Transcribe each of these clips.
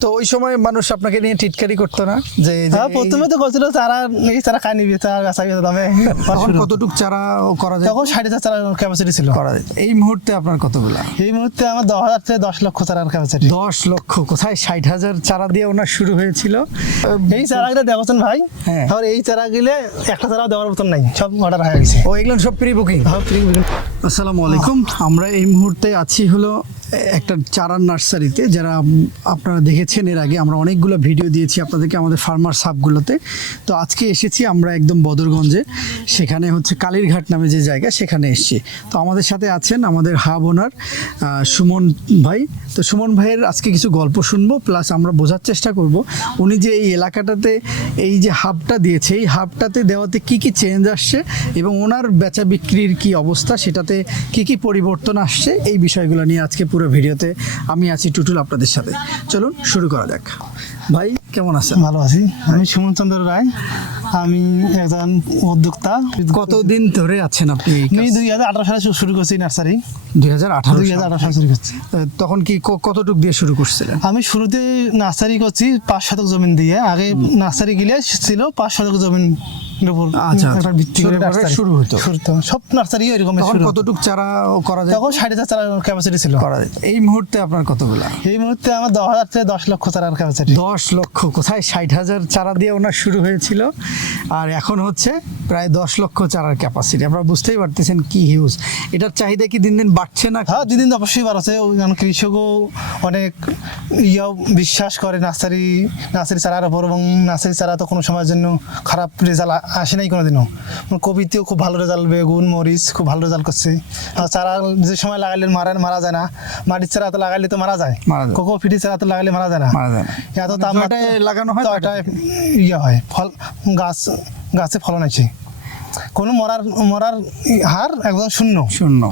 তো ওই সময় মানুষ আপনাকে নিয়ে টিটকারি করতো না? যে হ্যাঁ প্রথমে তো করছিল চারা এই চারা খাই নিবি চারা গাছা গেছে দামে তখন কতটুক চারা করা যায়? তখন ষাট হাজার চারা ক্যাপাসিটি ছিল। করা যায়। এই মুহূর্তে আপনার কতগুলো? এই মুহূর্তে আমার দশ হাজার থেকে দশ লক্ষ চারার ক্যাপাসিটি দশ লক্ষ কোথায় ষাট হাজার চারা দিয়ে ওনার শুরু হয়েছিল? এই চারাগুলো দেখছেন ভাই। হ্যাঁ। আর এই চারা গেলে একটা চারা দেওয়ার মতন নাই সব অর্ডার হয়ে গেছে। ও এগুলো সব প্রি বুকিং হ্যাঁ, free বুঝুন। আসসালামু আলাইকুম। আমরা এই মুহূর্তে আছি হলো একটা চারার নার্সারিতে, যারা আপনারা দেখেছেন এর আগে, আমরা অনেকগুলো ভিডিও দিয়েছি আপনাদেরকে আমাদের ফার্মার সাবগুলোতে তো আজকে এসেছি আমরা একদম বদরগঞ্জে, সেখানে হচ্ছে কালীরঘাট নামে যে জায়গা, সেখানে এসেছি। তো আমাদের সাথে আছেন আমাদের হাব ওনার সুমন ভাই। তো সুমন ভাইয়ের আজকে কিছু গল্প শুনব, প্লাস আমরা বোঝার চেষ্টা করব। উনি যে এই এলাকাটাতে এই যে হাবটা দিয়েছে, এই হাবটাতে দেওয়াতে কি কি চেঞ্জ আসছে এবং ওনার বেচা বিক্রির কি অবস্থা, সেটাতে কি কি পরিবর্তন আসছে, এই বিষয়গুলো নিয়ে আজকে পুরো ভিডিওতে আমি আছি টুটুল আপনাদের সাথে। চলুন শুরু করা যাক। ভাই কেমন আছেন? ভালো আছি। আমি সুমন চন্দ্র রায়। আমি একজন উদ্যোক্তা। কতদিন ধরে আছেন আপনি আমি দুই হাজার আঠারো সালে শুরু করছি নার্সারি। দুই হাজার আঠারো দুই হাজার আঠারো সালে শুরু করছি। তখন কি ক- কতটুক দিয়ে শুরু করছিলেন? আমি শুরুতে নার্সারি করছি পাঁচ শতক জমিন দিয়ে। আগে নার্সারি গিলে ছিল পাঁচ শতক জমিন আচ্ছা, করে শুরু হতো। সব নার্সারি এরকম হতো। চারা করা যায়? তখন ষাট হাজার চারা ক্যাপাসিটি ছিল। করা যায়। এই মুহূর্তে আপনার কতগুলা? এই মুহূর্তে আমার দশ হাজার থেকে দশ লক্ষ চারার ক্যাপাসিটি দশ লক্ষ কোথায়? ষাট হাজার চারা দিয়ে ওনার শুরু হয়েছিল। আর এখন হচ্ছে প্রায় দশ লক্ষ চারার ক্যাপাসিটি আপনারা বুঝতেই পারতেছেন কি হিউজ এটার চাহিদা কি দিন দিন বাড়ছে না? হ্যাঁ দিন দিন অবশ্যই বাড়ছে। কারণ কৃষকও অনেক ইয়াও বিশ্বাস করে নার্সারি নার্সারি চারার ওপর এবং নার্সারি চারা তো কোনো সময়ের জন্য খারাপ রেজাল্ট আসে নাই কোনোদিনও। কবিতেও খুব ভালো রেজাল্ট বেগুন মরিচ খুব ভালো রেজাল্ট করছে। আর চারা যে সময় লাগালে মারা মারা যায় না মাটির চারা তো লাগালে তো মারা যায়। কোকো ফিটি চারা তো লাগালে মারা যায় না। এত মানে তাপমাত্রা লাগানো হয়। এটায় ইয়ে হয় ফল গাছ গাছে ফলন আছে। কোনো মরার মরার হার একদম শূন্য। শূন্য।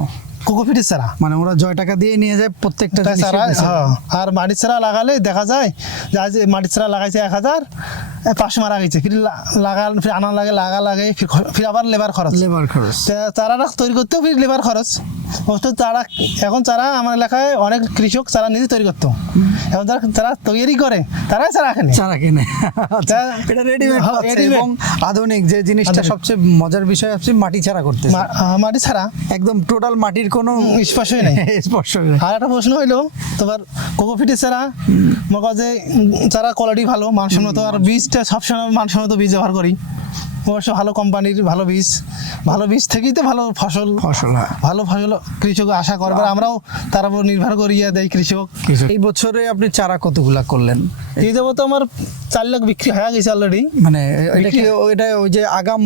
কোকো ফিটির চারা? মানে ওরা জয় টাকা দিয়ে নিয়ে যায় প্রত্যেকটা চারা হ্যাঁ। আর মাটির চারা লাগালে দেখা যায় যে আজ মাটির চারা লাগাইছে এক হাজার এ পাঁচশো মারা গেছে ফির লা- লাগাল ফির আনা লাগে লাগা লাগে ফির আবার লেবার খরচ। লেবার খরচ। তা চারাটা তৈরি করতেও ফির লেবার খরচ। অথচ চারা এখন চারা আমার এলাকায় অনেক কৃষক চারা নিজে তৈরি করতো। এখন যারা চারা তৈরি করে তারাই চারা কেনে চারা কিনে। আচ্ছা, এটা রেডিমেড হ্যাঁ, এবং আধুনিক যে জিনিসটা সবচেয়ে মজার বিষয় হচ্ছে মাটি ছাড়া করতে মাটি ছাড়া? একদম টোটাল মাটির কোনো স্পর্শই নেই। স্পর্শ নেই। আর একটা প্রশ্ন হইল তোমার কোকোফিটের চারা মনে যে চারা কোয়ালিটি ভালো মানসম্মত আর বীজটা সবসময় মানসম্মত বীজ ব্যবহার করি। অবশ্য ভালো কোম্পানির ভালো বীজ ভালো বীজ থেকেই তো ভালো ফসল ফসল ভালো ফসল কৃষক আশা করবে আমরাও তার উপর নির্ভর করিয়া দেয় কৃষক। এই বছরে আপনি চারা কতগুলা করলেন? এই যাব তো আমার চার লাখ বিক্রি হয়ে গেছে অলরেডি মানে এটা ওই যে আগাম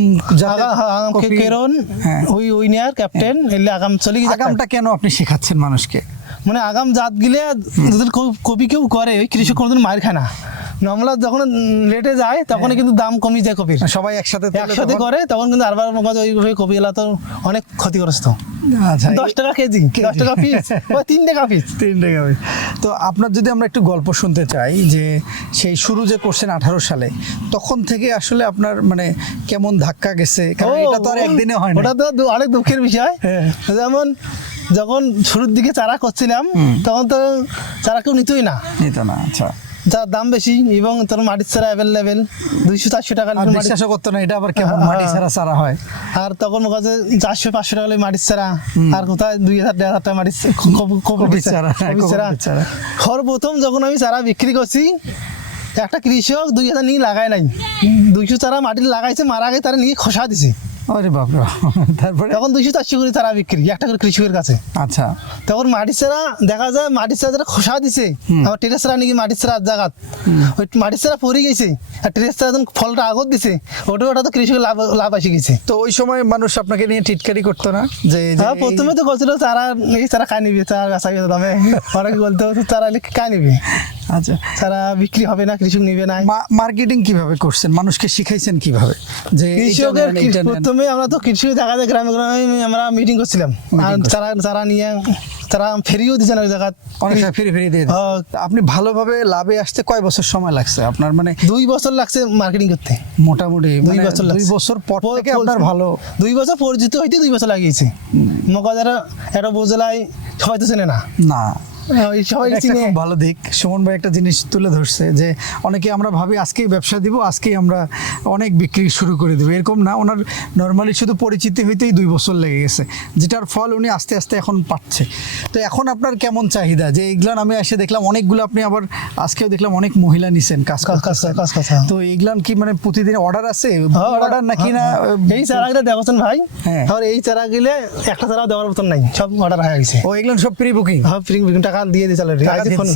কপি- কেরন হ্যাঁ। ওই উইনার ক্যাপ্টেন এলে আগাম চলে গেছে আগামটা কেন আপনি শেখাচ্ছেন মানুষকে? মানে আগাম জাত গিলে যদি ক- কপি কেউ করে ওই কৃষক কোনোদিন মার খায় না। নর্মাল যখন লেটে যায় তখন কিন্তু দাম কমে যায় কপির সবাই একসাথে একসাথে করে তখন কিন্তু আরবার ওইভাবে কপি এলা তো অনেক ক্ষতিগ্রস্ত। আচ্ছা দশ টাকা কেজি দশ টাকা পিস ওই তিন টাকা পিস তিন টাকা হবে। তো আপনার যদি আমরা একটু গল্প শুনতে চাই যে সেই শুরু যে করছেন আঠারো সালে তখন থেকে আসলে আপনার মানে কেমন ধাক্কা গেছে? কারণ এটা তো আর একদিনে হয় না ওটা তো অনেক দুঃখের বিষয়। হ্যাঁ। যেমন যখন শুরুর দিকে চারা করছিলাম তখন তো চারা কেউ নিতই না। নিত না আচ্ছা। যার দাম বেশি এবং তোর মাটির চারা অ্যাভেলেবেল দুইশো চারশো টাকা লিটার বিশ্বাসও করতো না এটা আবার কেমন মাটি। ছাড়া চারা হয়। আর তখন করছে চারশো পাঁচশো টাকা মাটির চারা আর কোথায় দুই হাজার দেড় হাজার টাকা মাটির কপি- চারা। সর্বপ্রথম যখন আমি চারা বিক্রি করছি একটা কৃষক দুই হাজার নিয়ে লাগায় নাই। দুইশো চারা মাটির লাগাইছে মারা গেছে তারা নিয়ে খসা দিছে। আরে তারপরে? তখন চারশো করে চারা বিক্রি একটা করে কৃষকের কাছে। আচ্ছা। তখন মাটির চারা দেখা যায় মাটির চারা যারা খসা দিছে আবার টেরেস চারা নাকি মাটির চারা জাগাত। ওই মাটির চারা পড়ে গেছে আর টেরেস চারা যখন ফলটা আগত দিছে ওটা ওটা তো কৃষকের লাভ লাভ এসে গেছে। তো ওই সময় মানুষ আপনাকে নিয়ে টিটকারি করতো না? যে হ্যাঁ প্রথমে তো করছিল চারা এই চারা খাই নিবি চারা গাছা গেছে দামে। অনেকে বলতে এলে খাই নিবি। আচ্ছা। চারা বিক্রি হবে না কৃষক নিবে না। মার্কেটিং কীভাবে করছেন? মানুষকে শিখাইছেন কীভাবে? যে কৃষকের। প্রথমে আমরা তো কৃষক দেখা যায় গ্রামে গ্রামে আমরা মিটিং করছিলাম। আর চারা নিয়ে তারা ফেরিও দিচ্ছে না ওই জায়গা অনেক ফিরে ফিরে দিয়ে। হ্যাঁ। আপনি ভালোভাবে লাভে আসতে কয় বছর সময় লাগছে? আপনার মানে দুই বছর লাগছে মার্কেটিং করতে। মোটামুটি দুই মানে বছর দুই। বছর পর থেকে আপনার ভালো। দুই বছর পরিচিত হইতে দুই বছর লাগিয়েছে। মকা যারা একটা বোঝলাই সবাই তো চেনে না। না। সবাই চিনে। ভালো দিক। সুমন ভাই একটা জিনিস তুলে ধরছে যে অনেকে আমরা ভাবি আজকেই ব্যবসা দিব আজকেই আমরা অনেক বিক্রি শুরু করে দেবো। এরকম না ওনার নর্মালি শুধু পরিচিতি হইতেই দুই বছর লেগে গেছে। যেটার ফল উনি আস্তে আস্তে এখন পাচ্ছে। তো এখন আপনার কেমন চাহিদা? যে এইগুলান আমি এসে দেখলাম অনেকগুলো আপনি আবার আজকেও দেখলাম অনেক মহিলা নিছেন কাজ হ্যাঁ। তো এইগুলান কি মানে প্রতিদিন অর্ডার আছে? হ্যাঁ, অর্ডার নাকি না? এই চারাগুলো দেখছেন ভাই। হ্যাঁ। এই চারা গেলে একটা চারা দেওয়ার মতন নাই সব অর্ডার হয়ে গেছে। ও এগুলো সব প্রি বুকিং হ্যাঁ ফ্রি টাকা দিয়ে অলরেডি টাকা ফোন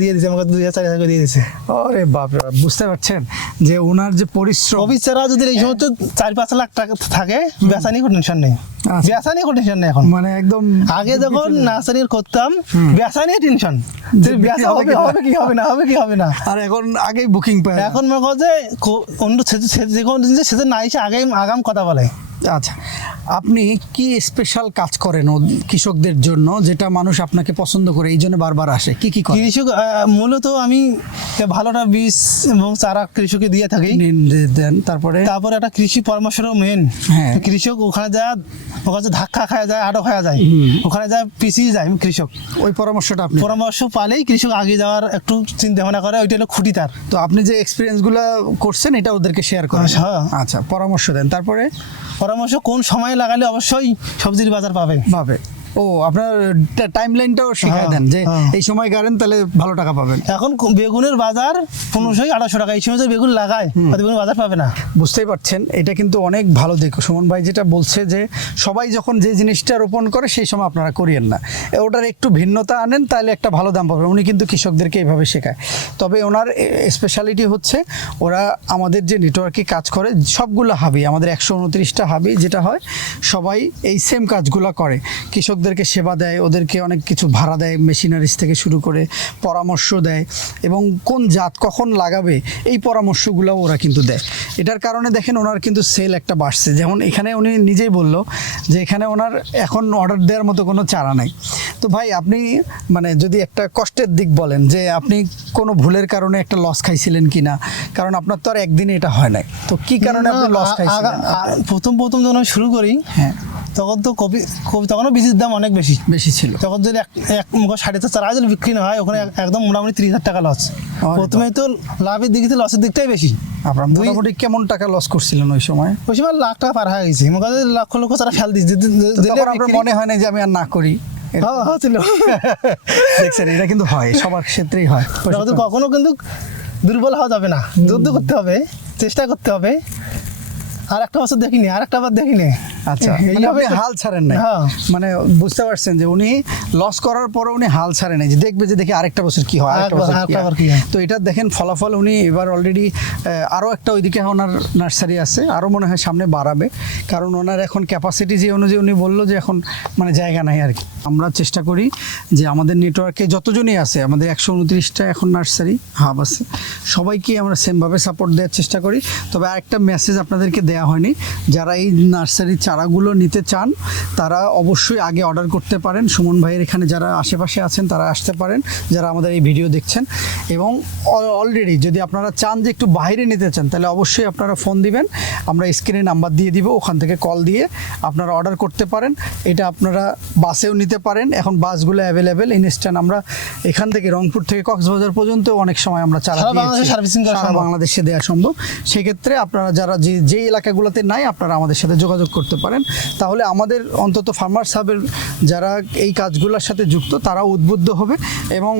দিয়ে দিয়েছে আমাকে দুই হাজার দিয়ে দিয়েছে আরে বাপ বুঝতে পারছেন যে ওনার যে পরিশ্রম চারা যদি এই চার পাঁচ লাখ টাকা থাকে বেচা নিয়ে টেনশন নেই। বেচা নিয়ে টেনশন নেই এখন। মানে একদম আগে যখন নার্সারি করতাম বেচা নিয়ে টেনশন বেচা হবে হবে কি? হবে না হবে কি হবে না। আর এখন আগেই বুকিং পায় এখন মনে করো যে অন্য সে- সে- যে কোনো না এসে আগে আগাম কথা বলে। আচ্ছা আপনি কি স্পেশাল কাজ করেন কৃষকদের জন্য যেটা মানুষ আপনাকে পছন্দ করে? এই জন্য বারবার আসে। কি কি কৃষক মূলত আমি ভালোটা বীজ এবং চারা কৃষকে দিয়ে থাকি। দেন তারপরে? তারপরে একটা কৃষি পরামর্শও মেন। হ্যাঁ। কৃষক ওখানে যা ওখানে যে ধাক্কা খাওয়া যায় আটক খাওয়া যায়। ওখানে যায় পিছিয়ে যায় কৃষক। ওই পরামর্শটা আপনি পরামর্শ পালেই কৃষক আগে যাওয়ার একটু চিন্তা ভাবনা করে ওইটা হলো খুঁটি তার তো আপনি যে এক্সপিরিয়েন্সগুলো করছেন এটা ওদেরকে শেয়ার করেন। হ্যাঁ। আচ্ছা পরামর্শ দেন। তারপরে? পরামর্শ কোন সময় লাগালে অবশ্যই সবজির বাজার পাবে? ভাবে ও আপনার টাইম লাইনটাও শিখাই হ্যাঁ, দেন যে হ্যাঁ। এই সময় গাড়েন তাহলে ভালো টাকা পাবেন। এখন বেগুনের বাজার পনেরোশো আঠারোশো টাকা। এই সময় যে বেগুন লাগায় বেগুনের বাজার পাবে না। বুঝতেই পারছেন এটা কিন্তু অনেক ভালো দিক। সুমন ভাই যেটা বলছে যে সবাই যখন যে জিনিসটা রোপণ করে সেই সময় আপনারা করিয়েন না। ওটার একটু ভিন্নতা আনেন তাহলে একটা ভালো দাম পাবেন। উনি কিন্তু কৃষকদেরকে এইভাবে শেখায়। তবে ওনার স্পেশালিটি হচ্ছে ওরা আমাদের যে নেটওয়ার্কে কাজ করে সবগুলো হাবি আমাদের একশো উনত্রিশটা হাবি যেটা হয় সবাই এই সেম কাজগুলো করে। কৃষকদেরকে সেবা দেয় ওদেরকে অনেক কিছু ভাড়া দেয় মেশিনারিজ থেকে শুরু করে পরামর্শ দেয় এবং কোন জাত কখন লাগাবে এই পরামর্শগুলো ওরা কিন্তু দেয়। এটার কারণে দেখেন ওনার কিন্তু সেল একটা বাড়ছে। যেমন এখানে উনি নিজেই বলল যে এখানে ওনার এখন অর্ডার দেওয়ার মতো কোনো চারা নাই। তো ভাই আপনি মানে যদি একটা কষ্টের দিক বলেন যে আপনি কোনো ভুলের কারণে একটা লস খাইছিলেন কি না কারণ আপনার তো আর একদিনে এটা হয় নাই। তো কি কারণে আপনি লস খাইছিলেন? প্রথম প্রথম যখন আমি শুরু করি হ্যাঁ। তখন তো কপি তখনও বীজের দাম অনেক বেশি। বেশি ছিল। তখন যদি এক এক মুখ সাড়ে চার হাজার বিক্রি না হয় ওখানে একদম মোটামুটি তিরিশ হাজার টাকা লস প্রথমে তো লাভের দিক থেকে লসের দিকটাই বেশি। আপনার মোটামুটি কেমন টাকা লস করছিলেন ওই সময়? ওই সময় লাখ টাকা পার হয়ে গেছে। মনে করেন লক্ষ লক্ষ তারা ফেল দিচ্ছে। আপনার মনে হয় না যে আমি আর না করি। ছিল দেখছেন এটা কিন্তু হয় সবার ক্ষেত্রেই হয়। কখনো কিন্তু দুর্বল হওয়া যাবে না। যুদ্ধ করতে হবে চেষ্টা করতে হবে। আর একটা বছর দেখিনি আর একটা বার দেখিনি। আচ্ছা মানে এইভাবে হাল ছাড়েন না হ্যাঁ। মানে বুঝতে পারছেন যে উনি লস করার পরে উনি হাল ছাড়েন নাই যে দেখবে যে দেখি আরেকটা বছর কি হয় আরেকটা বছর কি হয়। বার কি হয়। তো এটা দেখেন ফলাফল উনি এবার অলরেডি আরও একটা ওইদিকে ওনার নার্সারি আছে আরও মনে হয় সামনে বাড়াবে কারণ ওনার এখন ক্যাপাসিটি যে অনুযায়ী উনি বলল যে এখন মানে জায়গা নাই আর কি আমরা চেষ্টা করি যে আমাদের নেটওয়ার্কে যতজনই আছে আমাদের একশো উনত্রিশটা এখন নার্সারি হাব আছে সবাইকে আমরা সেমভাবে সাপোর্ট দেওয়ার চেষ্টা করি তবে আরেকটা মেসেজ আপনাদেরকে দেওয়া হয়নি যারা এই নার্সারির চারাগুলো নিতে চান তারা অবশ্যই আগে অর্ডার করতে পারেন। সুমন ভাইয়ের এখানে যারা আশেপাশে আছেন তারা আসতে পারেন যারা আমাদের এই ভিডিও দেখছেন। এবং অলরেডি যদি আপনারা চান যে একটু বাইরে নিতে চান তাহলে অবশ্যই আপনারা ফোন দিবেন। আমরা স্ক্রিনে নাম্বার দিয়ে দিব ওখান থেকে কল দিয়ে আপনারা অর্ডার করতে পারেন। এটা আপনারা বাসেও নিতে পারেন। এখন বাসগুলো অ্যাভেলেবেল ইনস্ট্যান্ট আমরা এখান থেকে রংপুর থেকে কক্সবাজার পর্যন্ত অনেক সময় আমরা চারা সারা বাংলাদেশে দেওয়া সম্ভব। সেক্ষেত্রে আপনারা যারা যে যে এলাকাগুলোতে নাই আপনারা আমাদের সাথে যোগাযোগ করতে পারেন। তাহলে আমাদের অন্তত ফার্মার্স হাবের যারা এই কাজগুলোর সাথে যুক্ত তারা উদ্বুদ্ধ হবে এবং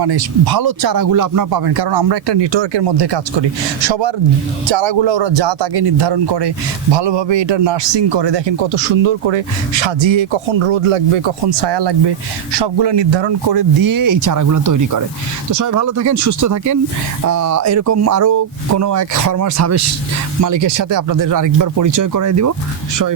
মানে ভালো চারাগুলো আপনারা পাবেন। কারণ আমরা একটা নেটওয়ার্কের মধ্যে কাজ করি। সবার চারাগুলো ওরা জাত আগে নির্ধারণ করে, ভালোভাবে এটা নার্সিং করে। দেখেন কত সুন্দর করে সাজিয়ে কখন রোদ লাগবে, কখন ছায়া লাগবে, সবগুলো নির্ধারণ করে দিয়ে এই চারাগুলো তৈরি করে। তো সবাই ভালো থাকেন, সুস্থ থাকেন। এরকম আরও কোনো এক ফার্মার্স হাবেস মালিকের সাথে আপনাদের আরেকবার পরিচয় করাই দিব। সবাই